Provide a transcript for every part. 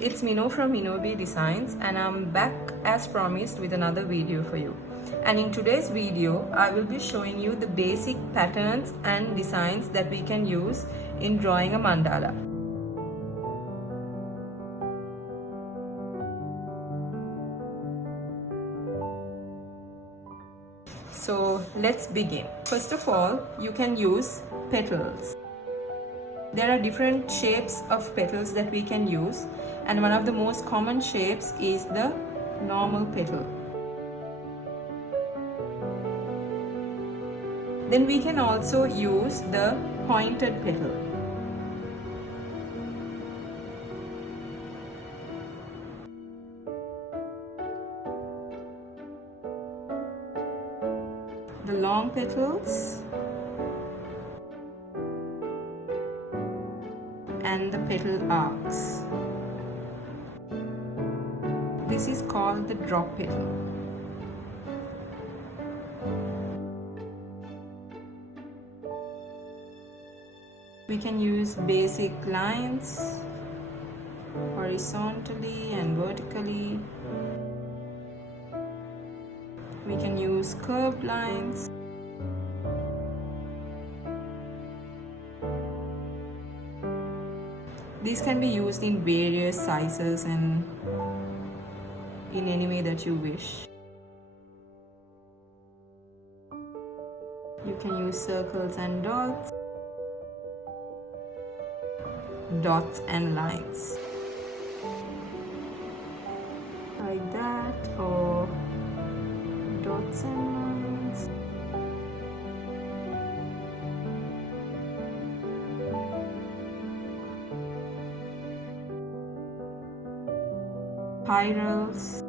it's Mino from Mino Designs, and I'm back as promised with another video for you. And in today's video, I will be showing you the basic patterns and designs that we can use in drawing a mandala. So let's begin. First of all, you can use petals. There are different shapes of petals that we can use, and one of the most common shapes is the normal petal. Then we can also use the pointed petal. The long petals and the petal arcs. This is called the drop petal. We can use basic lines horizontally and vertically. We can use curved lines. These can be used in various sizes and in any way that you wish. You can use circles and dots, dots and lines, like that, or dots and lines. Spirals.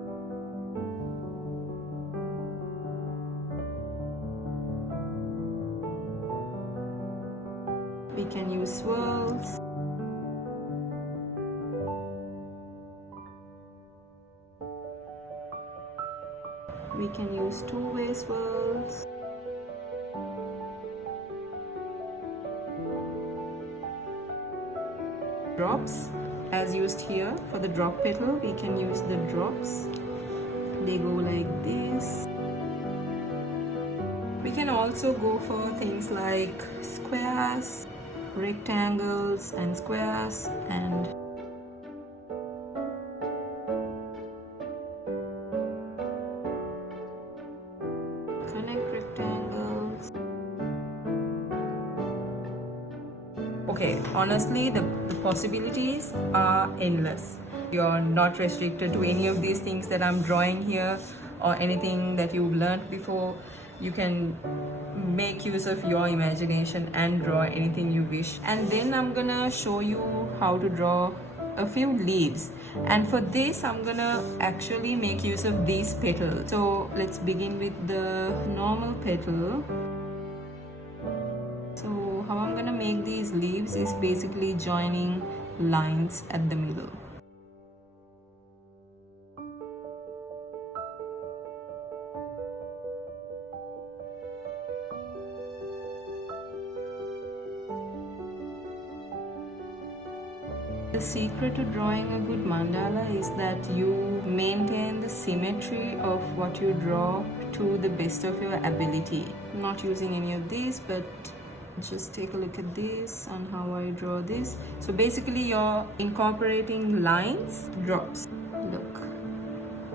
We can use swirls. We can use two-way swirls. Drops, as used here for the drop petal, we can use the drops. They go like this. We can also go for things like squares, rectangles and squares, and connect rectangles. Okay, honestly, the possibilities are endless. You're not restricted to any of these things that I'm drawing here or anything that you've learned before. You can make use of your imagination and draw anything you wish. And then I'm gonna show you how to draw a few leaves, and for this I'm gonna actually make use of these petals. So let's begin with the normal petal. So how I'm gonna make these leaves is basically joining lines at the middle. The secret to drawing a good mandala is that you maintain the symmetry of what you draw to the best of your ability. I'm not using any of these, but just take a look at this and how I draw this. So basically you're incorporating lines, drops. Look,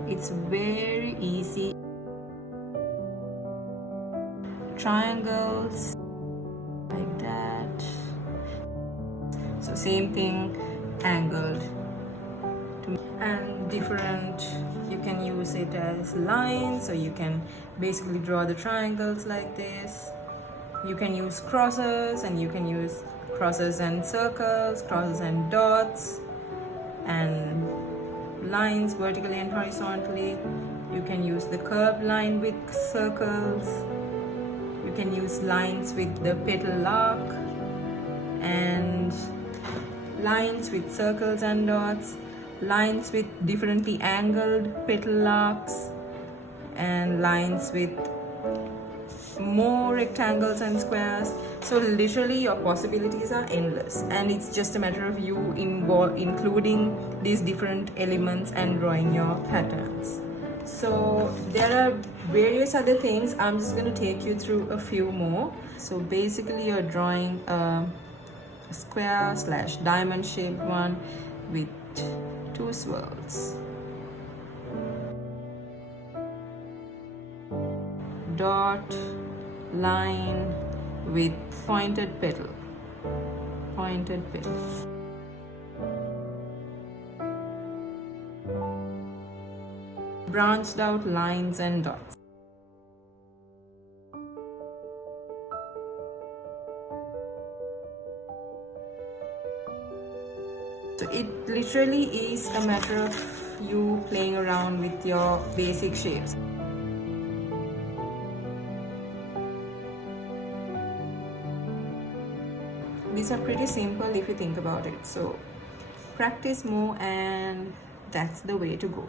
it's very easy. Triangles, like that. So same thing, angled. And different, you can use it as lines, or you can basically draw the triangles like this. You can use crosses, and you can use crosses and circles, crosses and dots, and lines vertically and horizontally. You can use the curved line with circles. You can use lines with the petal arc, and lines with circles and dots, lines with differently angled petal arcs, and lines with more rectangles and squares. So literally your possibilities are endless, and it's just a matter of you including these different elements and drawing your patterns. So there are various other things. I'm just going to take you through a few more. So basically you're drawing a square / diamond shaped one with 2 swirls. Dot, line with pointed petal. Branched out lines and dots. So it literally is a matter of you playing around with your basic shapes. These are pretty simple if you think about it. So practice more, and that's the way to go.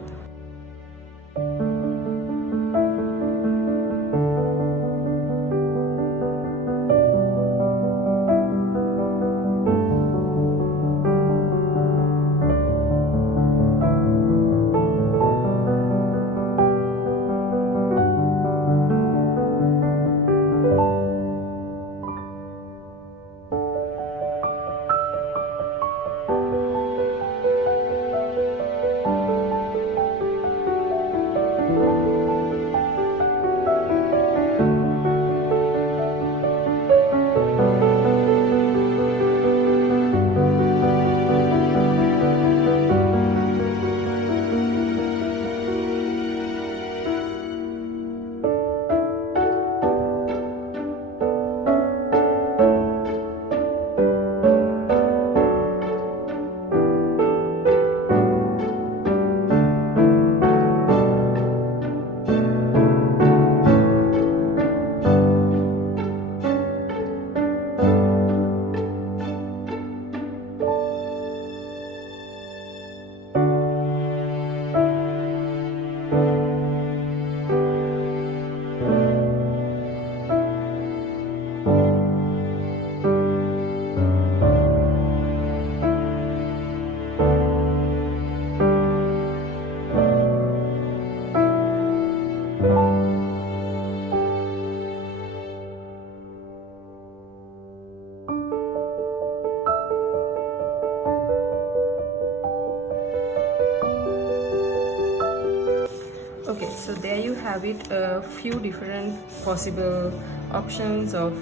Okay, so there you have it, a few different possible options of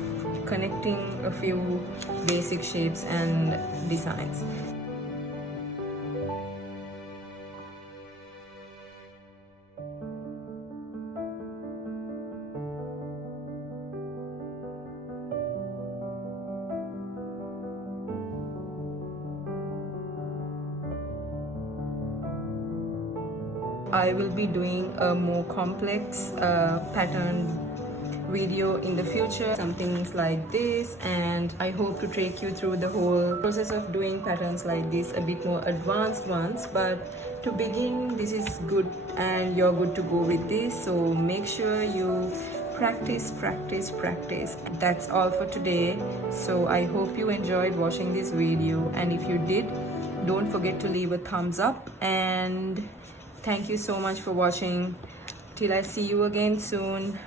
connecting a few basic shapes and designs. I will be doing a more complex pattern video in the future, some things like this, and I hope to take you through the whole process of doing patterns like this, a bit more advanced ones. But to begin, this is good and you're good to go with this, so make sure you practice. That's all for today. So I hope you enjoyed watching this video, and if you did, don't forget to leave a thumbs up, and thank you so much for watching. Till I see you again soon.